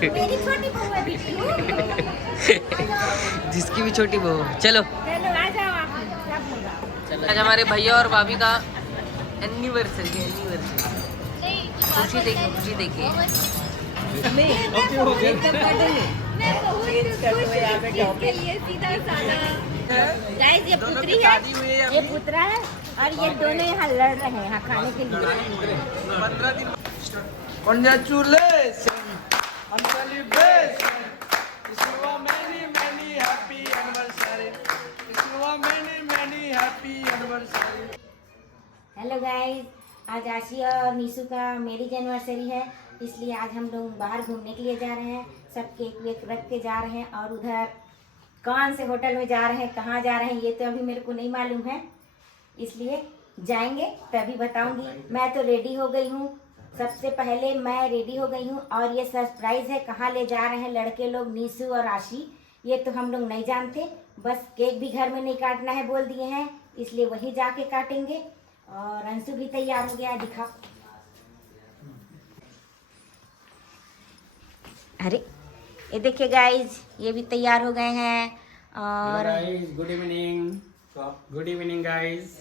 मेरी छोटी बहू है बिट्टू। जिसकी भी छोटी बहू। चलो चलो आ जाओ आप, क्या बोल रहा हूँ। चलो। आज हमारे भैया और भाभी का एनिवर्सरी है। खुशी देखिए, खुशी देखिए। गाइस ये पुत्री है, ये पुत्रा है और ये दोनों यहाँ लड़ रहे हैं यहाँ खाने के लिए। 15 दिन। Congratulations on celebration. Wish you a many happy anniversary. Wish you a many happy anniversary. Hello guys, आज आशी और निशु का मैरिज एनिवर्सरी है, इसलिए आज हम लोग बाहर घूमने के लिए जा रहे हैं। सब केक वेक रख के जा रहे हैं और उधर कौन से होटल में जा रहे हैं, कहाँ जा रहे हैं, ये तो अभी मेरे को नहीं मालूम है, इसलिए जाएंगे तभी बताऊंगी। मैं तो रेडी हो गई हूँ, सबसे पहले मैं रेडी हो गई हूँ और ये सरप्राइज है। कहाँ ले जा रहे हैं लड़के लोग निशु और आशी, ये तो हम लोग नहीं जानते। बस केक भी घर में नहीं काटना है बोल दिए हैं, इसलिए वहीं जाके काटेंगे। और अंशु भी तैयार हो गया, दिखा। अरे ये देखिए गाइज, ये भी तैयार हो गए हैं। और good evening. Good evening guys.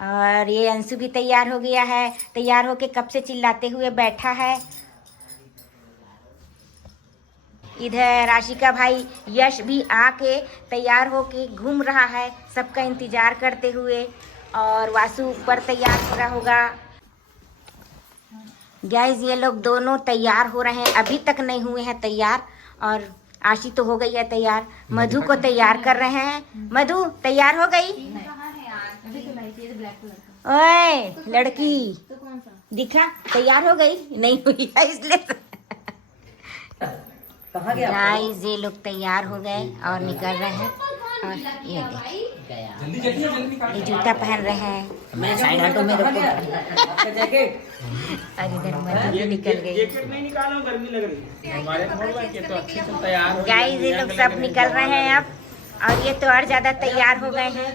और ये अंशु भी तैयार हो गया है, तैयार होके कब से चिल्लाते हुए बैठा है। इधर राशि का भाई यश भी आके तैयार होके घूम रहा है सबका इंतजार करते हुए। और वासु ऊपर तैयार हो रहा होगा। गाइज ये लोग दोनों तैयार हो रहे हैं, अभी तक नहीं हुए हैं तैयार। और आशी तो हो गई है तैयार, मधु को तैयार कर रहे हैं। मधु तैयार हो गई? ओए लड़की दिखा, तैयार हो गई? नहीं हुई है इसलिए। गाइस ये लोग तैयार हो गए और निकल रहे हैं। और ये जूता पहन रहे हैं। मैं साइड हटो मेरे को। और इधर मधु भी निकल गई। नहीं निकालो, गर्मी लग रही है हमारे के तो अच्छे से तैयार हो। गाइस ये लोग सब निकल रहे हैं अब, और ये तो और ज्यादा तैयार हो गए हैं।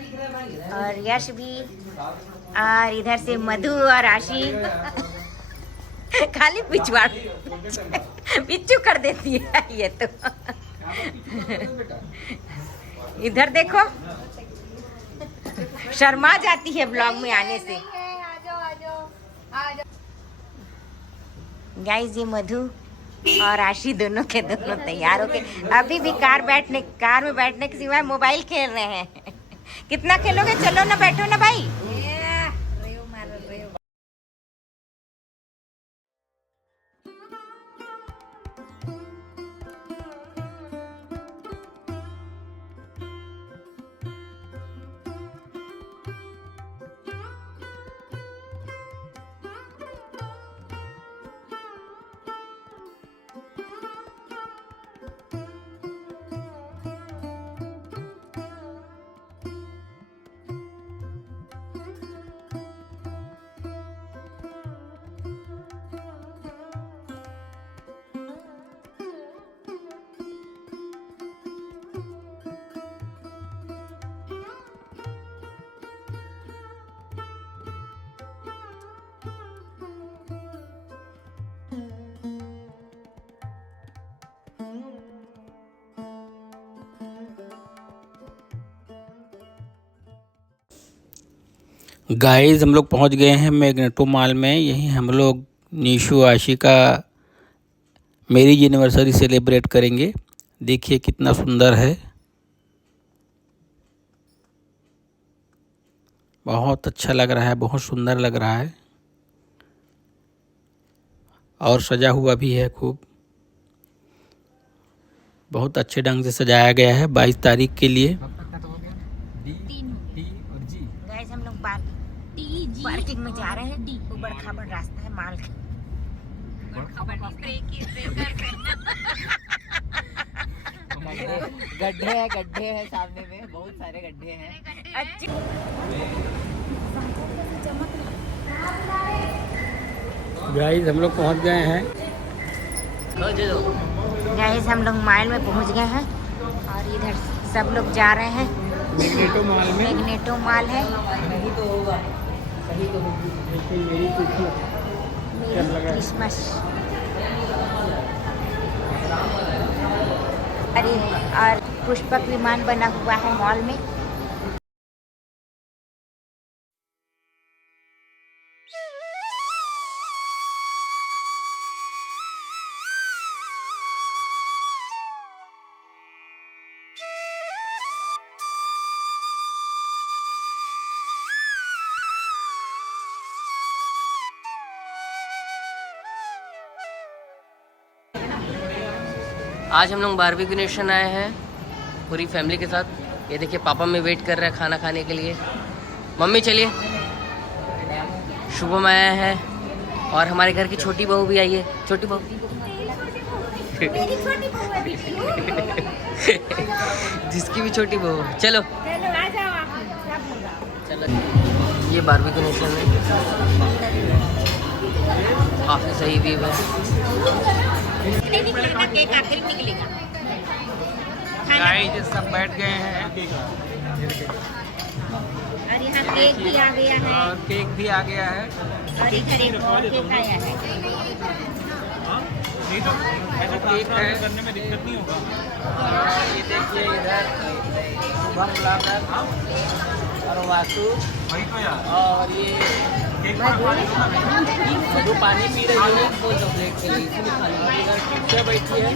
और यश भी, और इधर से मधु और आशी खाली पिछवाड़ पिच्चू कर देती है ये तो। इधर देखो, शर्मा जाती है ब्लॉग में आने से। गाइस ये मधु और आशी दोनों के दोनों तैयार हो गए। अभी भी कार में बैठने के सिवाय मोबाइल खेल रहे हैं। कितना खेलोगे? चलो ना, बैठो ना भाई। गाइस हम लोग पहुंच गए हैं मैग्नेटो मॉल में। यहीं हम लोग निशु आशी का मैरिज एनिवर्सरी सेलिब्रेट करेंगे। देखिए कितना सुंदर है, बहुत अच्छा लग रहा है, बहुत सुंदर लग रहा है। और सजा हुआ भी है खूब, बहुत अच्छे ढंग से सजाया गया है 22 तारीख के लिए। गाइस हम लोग पार्किंग में जा रहे हैं। ऊबड़ खाबड़ रास्ता है माल का। गड्ढे हैं सामने में, बहुत सारे गड्ढे हैं। गाइस हम लोग पहुंच गए हैं। गाइस हम लोग माइल में पहुंच गए हैं और इधर सब लोग जा रहे हैं मैग्नेटो मॉल में। मैग्नेटो मॉल है। मेरी क्रिसमस। हमारी और पुष्पक विमान बना हुआ है मॉल में। आज हम लोग बारबेक्यू नेशन आए हैं पूरी फैमिली के साथ। ये देखिए पापा में वेट कर रहे हैं खाना खाने के लिए। मम्मी चलिए। शुभम आया है और हमारे घर की छोटी बहू भी आई है। छोटी बहू जिसकी भी छोटी बहू। चलो चलो। ये बारबेक्यू नेशन है, काफ़ी सही व्यू है। केक आखिर निकलेगा। गाइस सब बैठ गए हैं और यहाँ केक भी आ गया है और केक भी आ गया है। और इधर एक और केक आया है। केक है करने में दिक्कत नहीं होगा। ये देखिए इधर शुभम ब्लॉगर और वासु और ये मधु पानी पी रही है वो चॉकलेट के लिए, इसलिए खाली इधर टीचर बैठी है।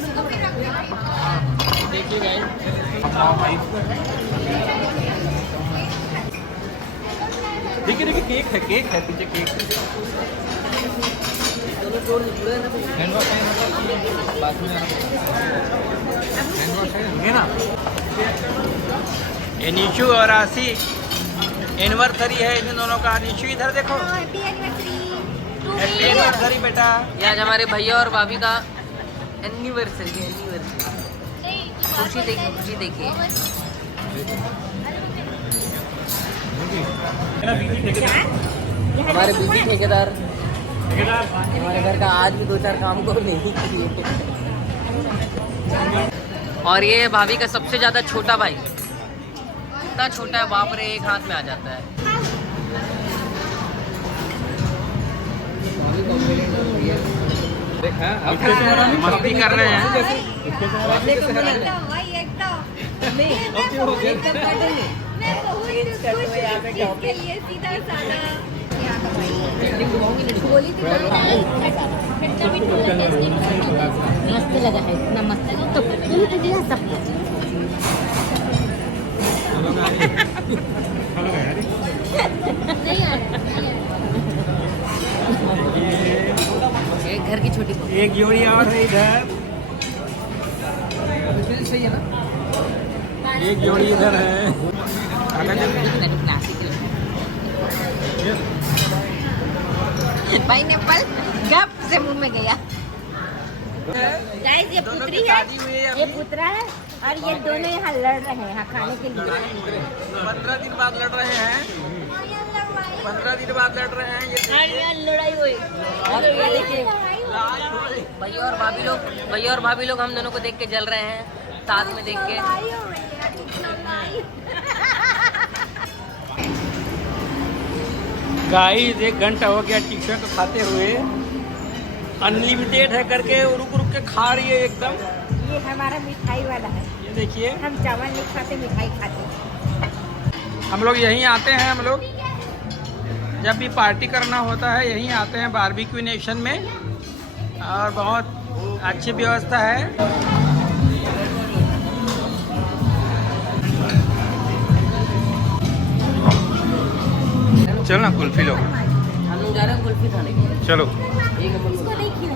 देखिए गाइस देखिए देखिए केक है पीछे केक। ये निशु और आशी एनिवर्सरी है इन दोनों का। निशु इधर देखो, हैप्पी एनिवर्सरी बेटा। ये आज हमारे भैया और भाभी का एनिवर्सरी है। खुशी देखिए, खुशी देखिए। हमारे बिजी ठेकेदार हमारे घर का आज भी 2-4 काम को नहीं किए। और ये भाभी का सबसे ज्यादा छोटा भाई, इतना छोटा है बाप रे, एक हाथ में आ जाता है। मस्ती कर रहे हैं। मस्त लगा है, इतना मस्त तो दिया सब एक घर की छोटी बहू। एक जोड़ी और है इधर, सही है ना। एक जोड़ी इधर है। पाइनएप्पल गप से मुंह में गया। गाइस ये पुत्री है, ये पुत्रा है और ये दोनों यहाँ लड़ रहे हैं यहाँ खाने के लिए। 15 दिन बाद लड़ रहे हैं, 15 दिन बाद लड़ रहे हैं। ये लड़ाई हुई। भैया और भाभी लोग हम दोनों को देख के जल रहे हैं, साथ में देख के। गाइस 1 घंटा हो गया टिकट को खाते हुए। अनलिमिटेड है करके रुक रुक के खा रही है एकदम। ये हमारा मिठाई वाला है। ये देखिए हम चावल नहीं खाते, मिठाई खाते। हम लोग यहीं आते हैं। हम लोग जब भी पार्टी करना होता है यहीं आते हैं बारबेक्यू नेशन में, और बहुत अच्छी व्यवस्था है। चलो ना कुल्फी लो, हम लोग जा रहे हैं कुल्फी खाने के लिए। चलो। एक नंबर इसको देखिए।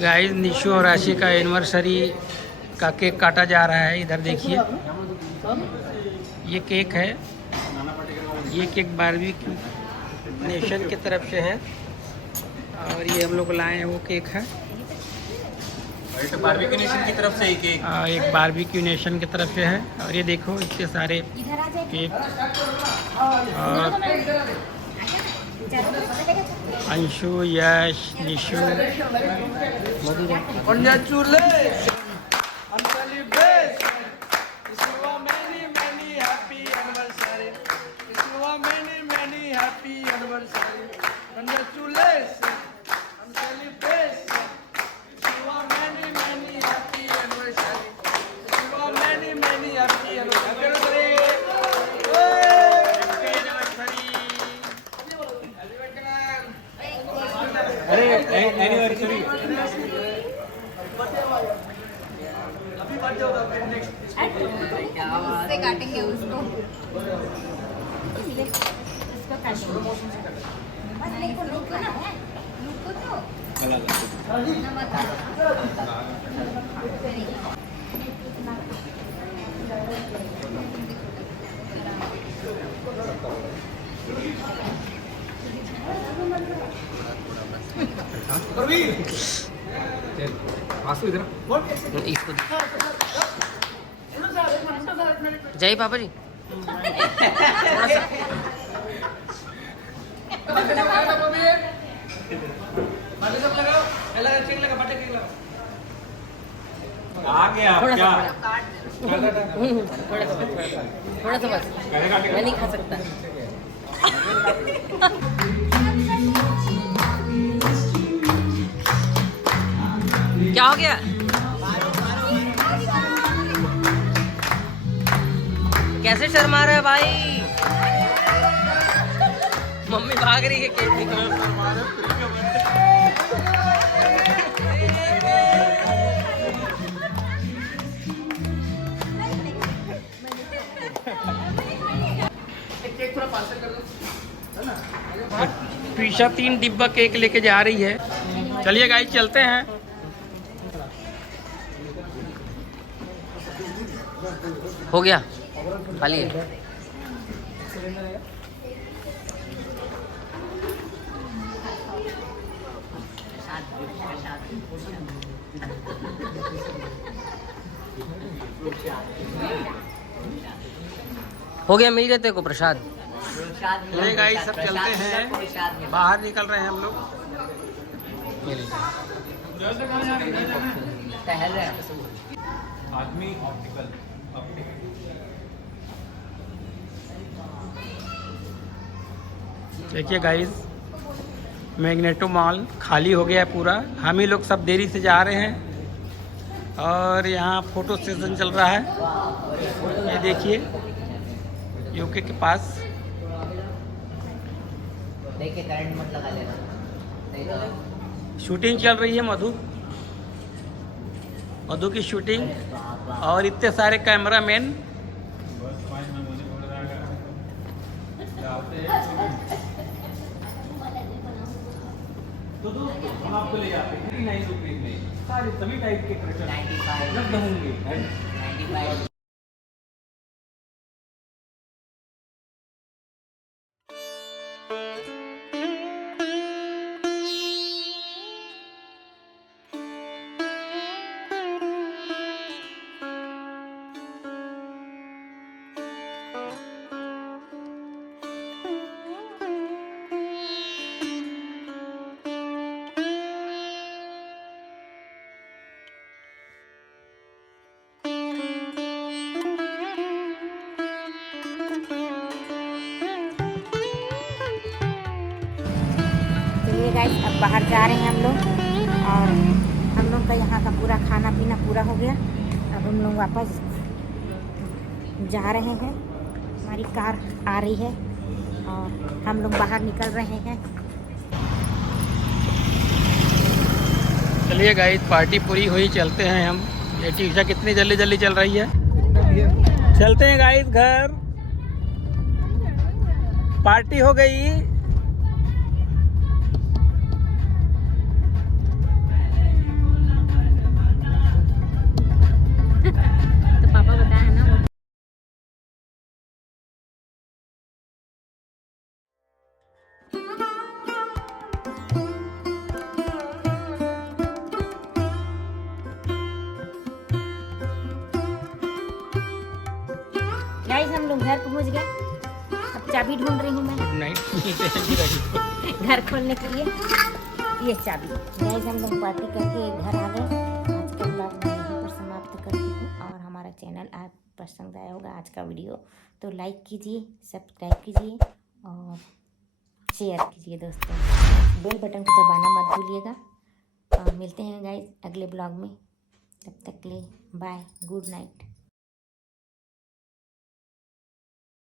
गाइस निशु और राशि का एनिवर्सरी का केक काटा जा रहा है। इधर देखिए ये केक है, ये केक बारबेक्यू नेशन की तरफ से है और ये हम लोग लाए हैं वो केक है। तो बारबेक्यू नेशन की तरफ से ही केक। एक बारबेक्यू नेशन की तरफ से है और ये देखो इतने सारे इधर आ जाए। केक। और अंशु, यश, Nishu, Congratulations on celebration. Wish you a many happy anniversary. Wish you a many happy anniversary. Congratulations and celebration. Wish you a many, many happy anniversary. Wish you a many, many happy anniversary. अरे anniversary इससे काटेंगे उसको, इसलिए इसको काटेंगे। बस लुको ना, लुको तो इसको जय पापा जी थोड़ा सा आ गया थोड़ा क्या सा थोड़ा सा बस मैं नहीं खा सकता। क्या हो गया? कैसे शर्मा रहा है भाई? मम्मी भाग रही है केक निकाल। पीछा 3 डिब्बा केक लेके जा रही है। चलिए गाइस चलते हैं। हो गया खाली है। हो गया, मिल गया तेरे को प्रसाद। चलिए गाइस सब चलते हैं, बाहर निकल रहे हैं हम लोग। ये लीजिए। आदमी ऑप्टिकल देखिए गाइस मैग्नेटो मॉल खाली हो गया है पूरा। हम ही लोग सब देरी से जा रहे हैं और यहाँ फोटो सेशन चल रहा है। ये देखिए यूके के पास। देखिए करंट मत लगा लेना। शूटिंग चल रही है मधु की शूटिंग और इतने सारे कैमरामैन। तो हम आपको ले जाते हैं 9 रुपीज में सारे सभी टाइप के उपलब्ध होंगे। गाइस अब बाहर जा रहे हैं हम लोग और हम लोग का यहाँ का पूरा खाना पीना पूरा हो गया। अब हम लोग वापस जा रहे हैं। हमारी कार आ रही है और हम लोग बाहर निकल रहे हैं। चलिए गाइस पार्टी पूरी हुई, चलते हैं हम। ये टीशा कितनी जल्दी जल्दी चल रही है। चलते हैं गाइस घर, पार्टी हो गई। तो पापा बताया ना वो। गाइस हम लोग घर पहुंच गए। अब चाबी ढूंढ रही हूँ मैं गुड नाइट। घर खोलने के लिए। ये चाबी। गाइस हम लोग पार्टी करके घर आ गए। आज का ब्लॉग मैं यहीं पर समाप्त करती हूँ और हमारा चैनल आप पसंद आया होगा आज का वीडियो तो लाइक कीजिए, सब्सक्राइब कीजिए और शेयर कीजिए दोस्तों, बेल बटन को दबाना मत भूलिएगा। और मिलते हैं गाइस अगले ब्लॉग में, तब तक के लिए बाय, गुड नाइट।